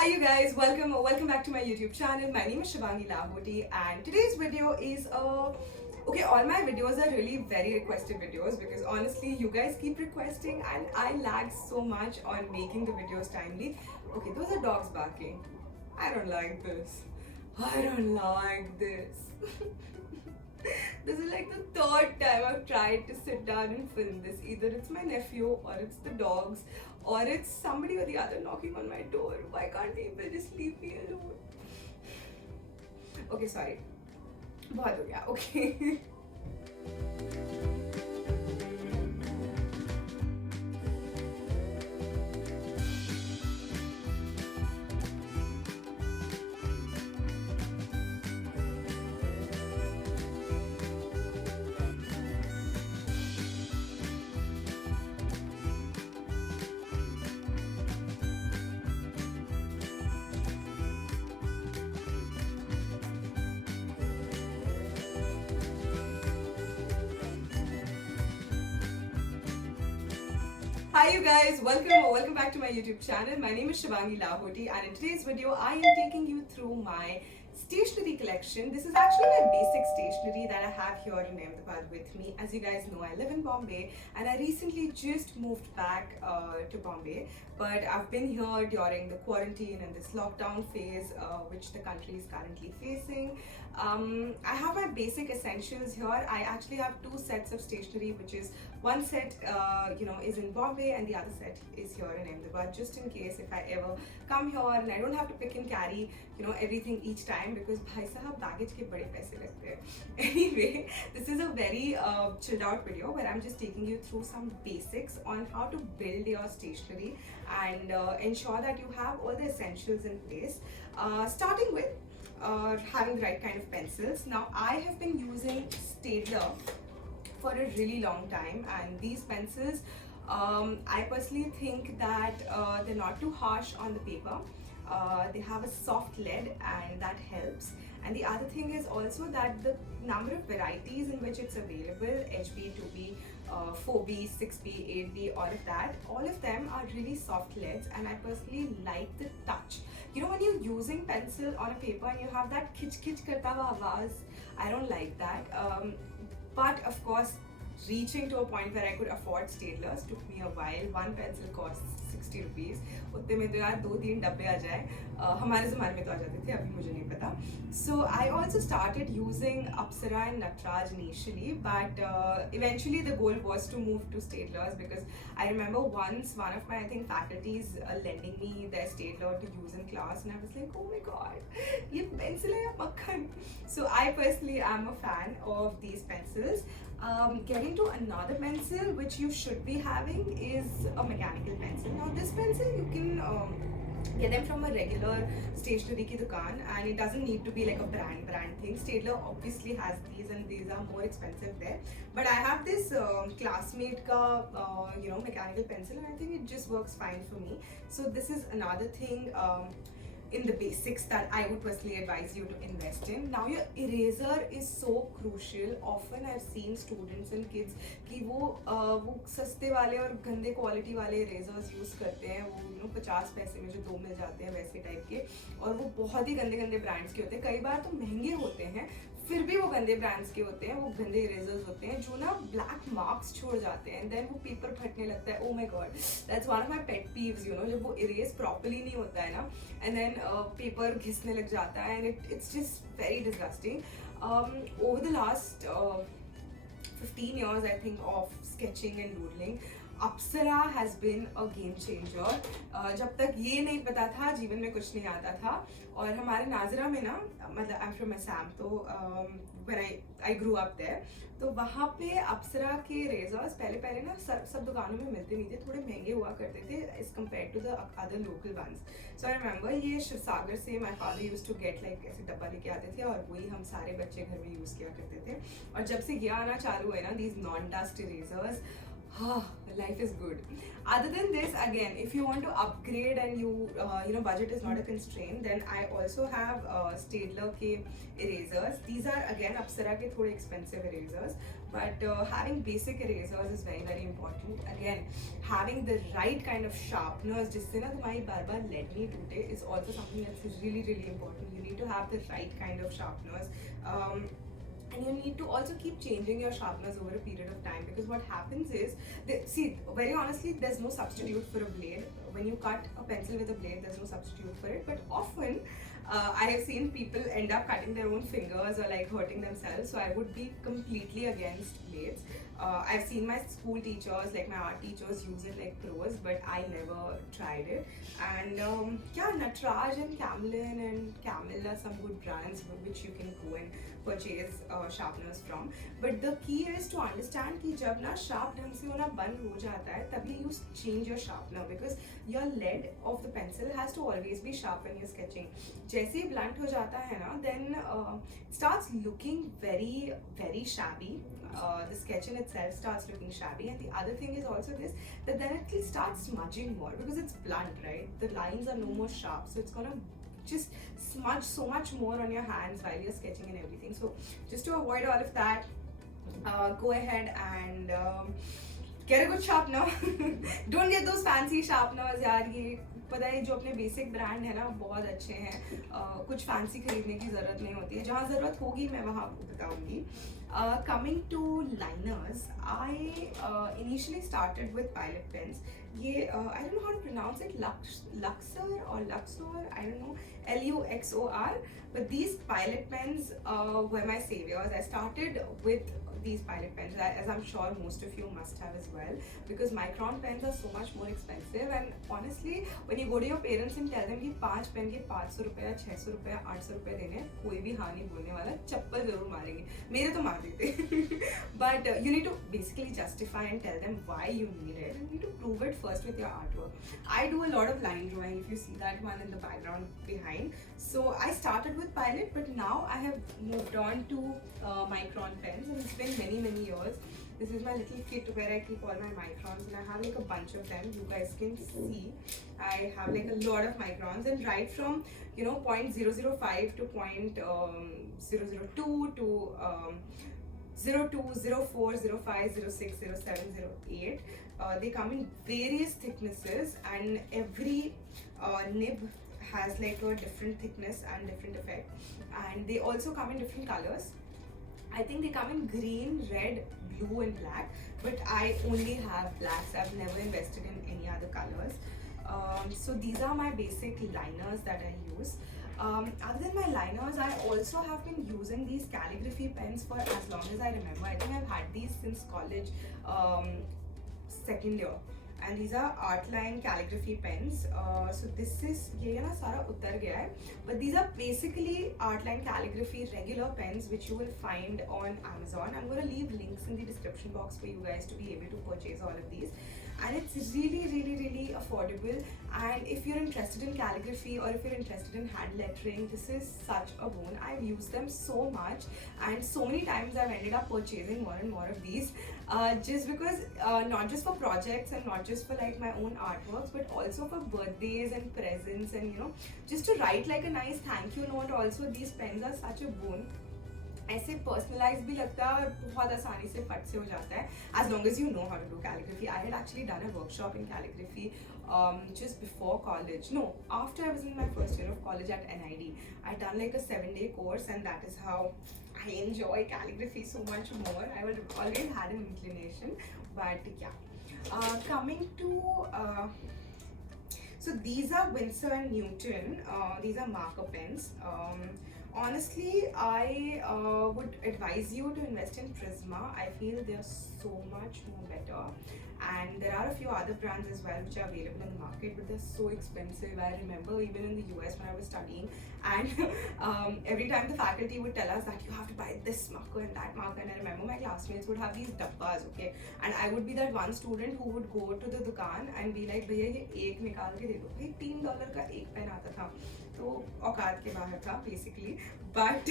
Hi you guys, welcome back to my YouTube channel. My name is Shivangi Lahoti and today's video is okay, all my videos are really very requested videos because honestly you guys keep requesting and I lag so much on making the videos timely. Okay, those are dogs barking. I don't like this. I don't like this. This is like the third time I've tried to sit down and film this. Either it's my nephew, or it's the dogs, or it's somebody or the other knocking on my door. Why can't people just leave me alone? Okay, sorry. बहुत हो गया. Okay. Hi you guys, welcome back to my YouTube channel. My name is Shivangi Lahoti and in today's video I am taking you through my stationery collection. This is actually my basic stationery that I have here in Ahmedabad with me. As you guys know, I live in Bombay and I recently just moved back to Bombay, but I've been here during the quarantine and this lockdown phase which the country is currently facing. I have my basic essentials here. I actually have two sets of stationery, which is one set is in Bombay and the other set is here in Ahmedabad, just in case if I ever come here and I don't have to pick and carry everything each time because bhai sahab baggage ke bade paise lagte hain. Anyway, this is a very chilled out video where I'm just taking you through some basics on how to build your stationery and ensure that you have all the essentials in place, starting with having the right kind of pencils. Now I have been using Staedtler for a really long time and these pencils I personally think that they're not too harsh on the paper. They have a soft lead and that helps, and the other thing is also that the number of varieties in which it's available, HB, 2B, 4B, 6B, 8B, all of them are really soft leads and I personally like the touch. When you're using pencil on a paper and you have that khich khich karta hua awaaz, I don't like that. But of course, reaching to a point where I could afford Staedtlers took me a while. One pencil costs 60 rupees. उतने में तो यार 2-3 डब्बे आ जाए. हमारे ज़माने में तो आ जाते थे, अभी मुझे नहीं पता. So I also started using Apsara and Natraj initially, but eventually the goal was to move to Staedtlers because I remember once one of my faculties lending me their Staedtler to use in class and I was like, oh my god, ये pencil है या मक्खन. So I personally am a fan of these pencils. Getting to another pencil which you should be having is a mechanical pencil. Now this pencil you can get them from a regular stationery ki dukaan and it doesn't need to be like a brand thing. Staedtler obviously has these and these are more expensive there, but I have this classmate ka mechanical pencil and I think it just works fine for me. So this is another thing in the basics that I would personally advise you to invest in. Now your eraser is so crucial. Often I've seen students and kids कि वो सस्ते वाले और गंदे quality वाले erasers use करते हैं, वो 50 पैसे में जो 2 मिल जाते हैं वैसे टाइप के, और वो बहुत ही गंदे ब्रांड्स के होते हैं. कई बार तो महंगे होते हैं फिर भी वो गंदे ब्रांड्स के होते हैं, वो गंदे इरेजर्स होते हैं जो ना ब्लैक मार्क्स छोड़ जाते हैं एंड देन वो पेपर फटने लगता है. Oh my God, that's one of my pet Peeves. जब वो इरेज प्रॉपर्ली नहीं होता है ना एंड देन पेपर घिसने लग जाता है and it's just very disgusting. Over the लास्ट 15 years I think of sketching and doodling, Apsara has been a game changer. जब तक ये नहीं पता था जीवन में कुछ नहीं आता था, और हमारे नाजरा में ना, मतलब आई एम फ्रॉम असम, तो when I grew up there, तो वहाँ पे अप्सरा के रेजर्स पहले ना सब दुकानों में मिलते नहीं थे, थोड़े महंगे हुआ करते थे as compare to the other local ones. So I remember ये शिवसागर से my father use to get like ऐसे डब्बा लेके आते थे और वही हम सारे बच्चे घर में यूज़ किया करते थे. और जब से ये आना चालू है ना, these non dust erasers, Life is good. Other than this, again, if you want to upgrade and budget is not a constraint, then I also have Staedtler ke erasers. These are again Apsara ke thode expensive erasers, but having basic erasers is very very important. Again, having the right kind of sharpeners, जिससे ना तुम्हारी बार बार lead नहीं टूटे, is also something that's really really important. You need to have the right kind of sharpeners. And you need to also keep changing your sharpeners over a period of time, because what happens is, see, very honestly, there's no substitute for a blade. When you cut a pencil with a blade, there's no substitute for it, but often I have seen people end up cutting their own fingers or like hurting themselves, so I would be completely against blades. I've seen my school teachers, like my art teachers, use it like pros, but I never tried it. And yeah, Natraj and Camlin and Camel are some good brands which you can go and purchase sharpeners from. But the key is to understand कि जब ना sharp ढंग से होना बंद हो जाता है, तभी you change your sharpener, because your lead of the pencil has to always be sharp when you're sketching. जैसे ही blunt हो जाता है ना, then it starts looking very very shabby. The sketch in itself starts looking shabby, and the other thing is also this, that then it starts smudging more because it's blunt, right? The lines are no more sharp, so it's gonna just smudge so much more on your hands while you're sketching and everything. So just to avoid all of that, go ahead and get a good sharpener. Don't get those fancy sharpeners यार, ये पता है जो अपने basic brand है ना बहुत अच्छे हैं, कुछ फैंसी खरीदने की ज़रूरत नहीं होती है, जहाँ ज़रूरत होगी मैं वहाँ आपको बताऊँगी. Coming to liners, I initially started with Pilot pens. ये I don't know how to pronounce it, Luxor or Luxor, I don't know, Luxor. But these Pilot pens were my saviors. I started with these Pilot pens, as I'm sure most of you must have as well, because Micron pens are so much more expensive. And honestly, when you go to your parents and tell them कि 5 pen के 500 रुपये, 600 रुपये, 800 रुपये देने, कोई भी हाँ नहीं बोलने वाला, चप्पल जरूर मारेंगे, मेरे तो मार देते. But you need to basically justify and tell them why you need it, and you need to prove it first with your artwork. I do a lot of line drawing, if you see that one in the background behind. So I started with Pilot, but now I have moved on to Micron pens, and it's been many years. This is my little kit where I keep all my microns, and I have like a bunch of them. You guys can see I have like a lot of microns, and right from 0.005 to 0.002 to 02, 04, 05, 06, 07, 08. They come in various thicknesses, and every nib has like a different thickness and different effect, and they also come in different colors. I think they come in green, red, blue and black, but I only have blacks. I've never invested in any other colors. So these are my basic liners that I use. Other than my liners, I also have been using these calligraphy pens for as long as I remember. I think I've had these since college, second year. And these are Artline calligraphy pens. So this is, ये ना सारा उतर गया है, but these are basically Artline calligraphy regular pens which you will find on Amazon. I'm going to leave links in the description box for you guys to be able to purchase all of these. And it's really affordable. And if you're interested in calligraphy or if you're interested in hand lettering, this is such a boon. I've used them so much, and so many times I've ended up purchasing more and more of these, just because not just for projects and not just for like my own artworks, but also for birthdays and presents, and just to write like a nice thank you note. Also, these pens are such a boon. ऐसे personalise भी लगता है और बहुत आसानी से फट से हो जाता है, as long as you know how to do calligraphy. I had actually done a workshop in calligraphy just before college. No, after I was in my first year of college at NID. I'd done like a 7-day course, and that is how I enjoy calligraphy so much more. I would always had an inclination, but yeah. Coming to so these are Winsor and Newton. These are marker pens. Honestly, I would advise you to invest in Prisma. I feel they're so much more better, and there are a few other brands as well which are available in the market, but they're so expensive. I remember even in the US when I was studying, and every time the faculty would tell us that you have to buy this marker and that marker, and I remember my classmates would have these dabbas, okay, and I would be that one student who would go to the dukaan and be like, भैया ये एक निकाल के दे दो. भाई $3 का एक pen आता था. तो औकात के बाहर था basically. But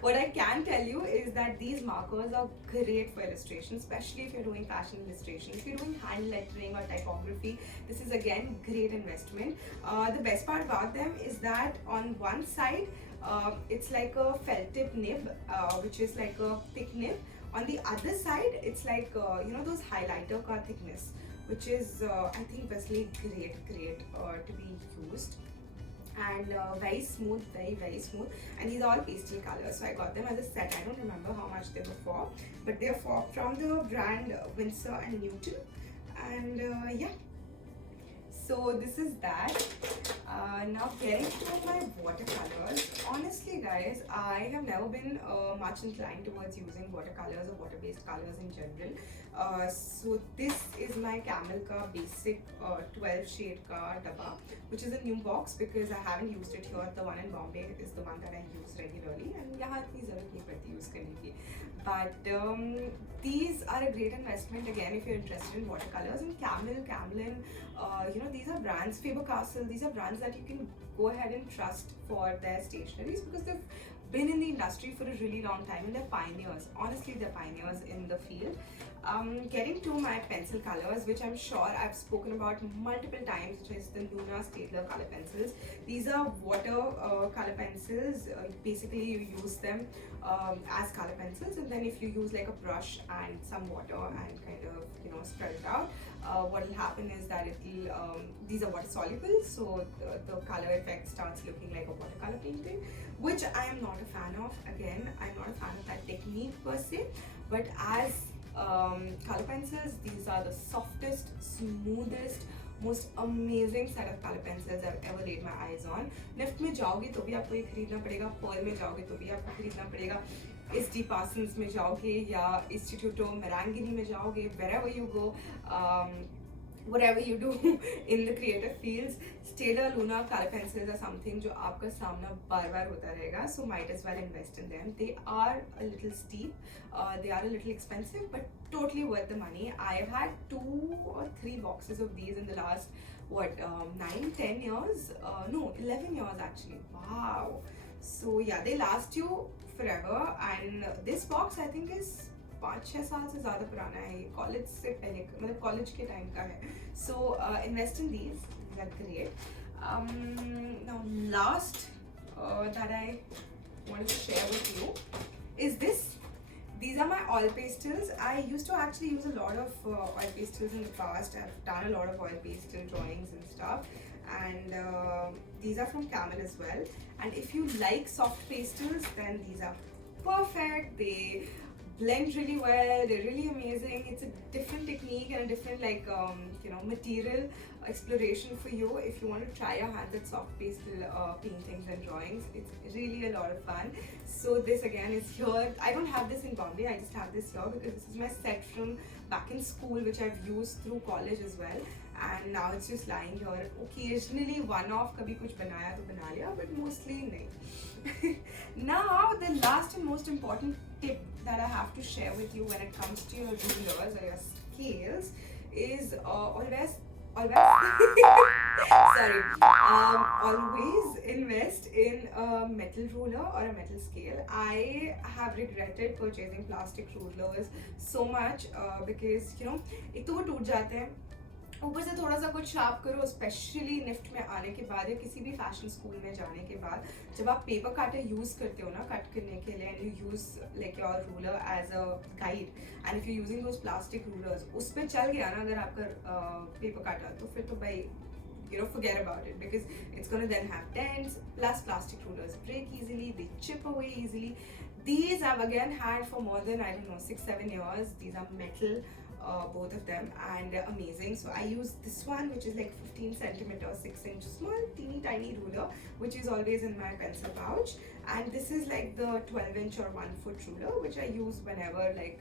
what I can tell you is that these markers are great for illustration, especially if you're doing fashion illustration. If you're doing hand lettering or typography, this is again great investment. The best part about them is that on one side, it's like a felt tip nib, which is like a thick nib. On the other side, it's like those highlighter ka thickness, which is I think personally great to be used. And very smooth, very smooth, and these are all pastel colors, so I got them as a set. I don't remember how much they were for, but they're from the brand Winsor and Newton. And yeah, so this is that. Now getting to my watercolors. Honestly guys, I have never been much inclined towards using watercolors or water-based colors in general. So this is my Camel ka basic 12 shade ka dabba, which is a new box because I haven't used it here. The one in Bombay is the one that I use regularly, and yahan itni zarurat nahi padti use karne ki. But these are a great investment again if you're interested in watercolors. And Camlin, these are brands, Faber-Castell, these are brands that you can go ahead and trust for their stationeries because they've been in the industry for a really long time and they're pioneers. Honestly, they're pioneers in the field. Getting to my pencil colors, which I'm sure I've spoken about multiple times, which is the Luna Staedtler color pencils. These are water color pencils. Basically, you use them as color pencils, and then if you use like a brush and some water and kind of spread it out, what will happen is that it'll these are water soluble, so the color effect starts looking like a watercolor painting, which I am not a fan of. Again, I'm not a fan of that technique per se, but as color pencils, these are the softest, smoothest, most amazing set of color pencils I've ever laid my eyes on. Nift में जाओगे तो भी आपको ये खरीदना पड़ेगा, Pearl में जाओगे तो भी आपको खरीदना पड़ेगा, SD Parsons में जाओगे या Instituto Marangini में जाओगे, wherever you go, whatever you do in the creative fields, Staedtler Luna color pencils are something जो आपका सामना बार-बार होता रहेगा, so might as well invest in them. They are a little steep, they are a little expensive, but totally worth the money. I've had 2 or 3 boxes of these in the last 9-10 years, no 11 years actually. Wow. So yeah, they last you forever, and this box I think is 5-6 साल से ज़्यादा पुराना है, college से पहले, मतलब college के time का है. So invest in these, they're great. Now last that I want to share with you is this. These are my oil pastels. I used to actually use a lot of oil pastels in the past. I've done a lot of oil pastel drawings and stuff, and these are from Camel as well. And if you like soft pastels, then these are perfect. They blend really well, they're really amazing. It's a different technique and a different material exploration for you if you want to try your hands at soft pastel paintings and drawings. It's really a lot of fun. So this again is here. I don't have this in Bombay, I just have this here because this is my set from back in school, which I've used through college as well, and now it's just lying here. Occasionally one off kabhi kuch banaya to bana liya, but mostly nahi. Now the last and most important tip that I have to share with you when it comes to your rulers or your scales is always sorry, always invest in a metal ruler or a metal scale. I have regretted purchasing plastic rulers so much because एक तो वो टूट जाते हैं, ऊपर से थोड़ा सा कुछ शार्प करो, स्पेशली निफ्ट में आने के बाद या किसी भी फैशन स्कूल में जाने के बाद, जब आप पेपर काटर यूज़ करते हो ना कट करने के लिए, and you use like your ruler as a guide, and if you using those plastic rulers, उस पर चल गया ना अगर आपका पेपर काटर, तो फिर तो भाई forget about it, because it's going to then have dents. Plus plastic rulers break easily, they chip away easily. These I've again had for more than, I don't know, 6-7 years. These are metal, both of them, and they're amazing. So I use this one, which is like 15 centimeter, 6-inch, small teeny tiny ruler, which is always in my pencil pouch. And this is like the 12-inch or 1-foot ruler, which I use whenever I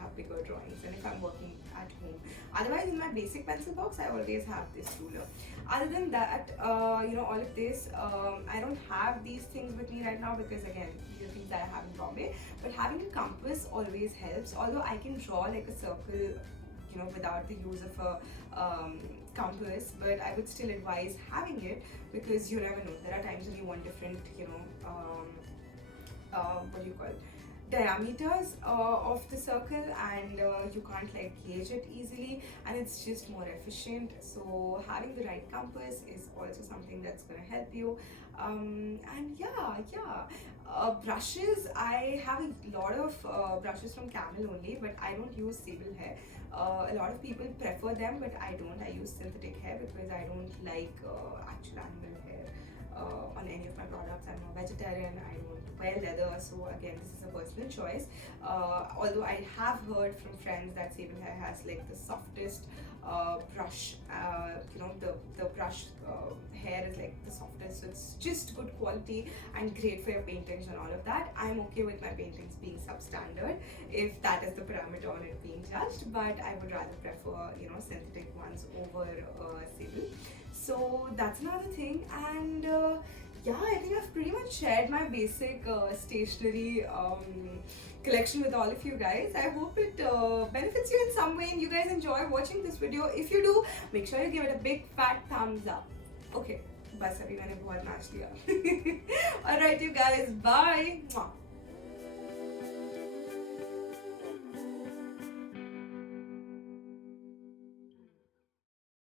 have bigger drawings and if I'm working at home. Otherwise, in my basic pencil box, I always have this ruler. Other than that, all of this, I don't have these things with me right now because again, these are things that I have in Bombay. But having a compass always helps. Although I can draw like a circle without the use of a compass, but I would still advise having it because you never know. There are times when you want different, what do you call it, diameters of the circle, and you can't like gauge it easily, and it's just more efficient. So having the right compass is also something that's going to help you. And brushes, I have a lot of brushes from Camel only, but I don't use sable hair. A lot of people prefer them, but I don't. I use synthetic hair because I don't like actual animal hair on any of my products. I'm a vegetarian, I don't wear leather, so again, this is a personal choice. Although I have heard from friends that sable hair has like the softest brush, the brush hair is like the softest, so it's just good quality and great for your paintings and all of that. I'm okay with my paintings being substandard if that is the parameter on it being judged, but I would rather prefer synthetic ones over sable. So that's another thing. And I think I've pretty much shared my basic stationery collection with all of you guys. I hope it benefits you in some way and you guys enjoy watching this video. If you do, make sure you give it a big fat thumbs up. Okay, बस अभी मैंने बहुत नाच लिया. Alright you guys, bye. Mwah.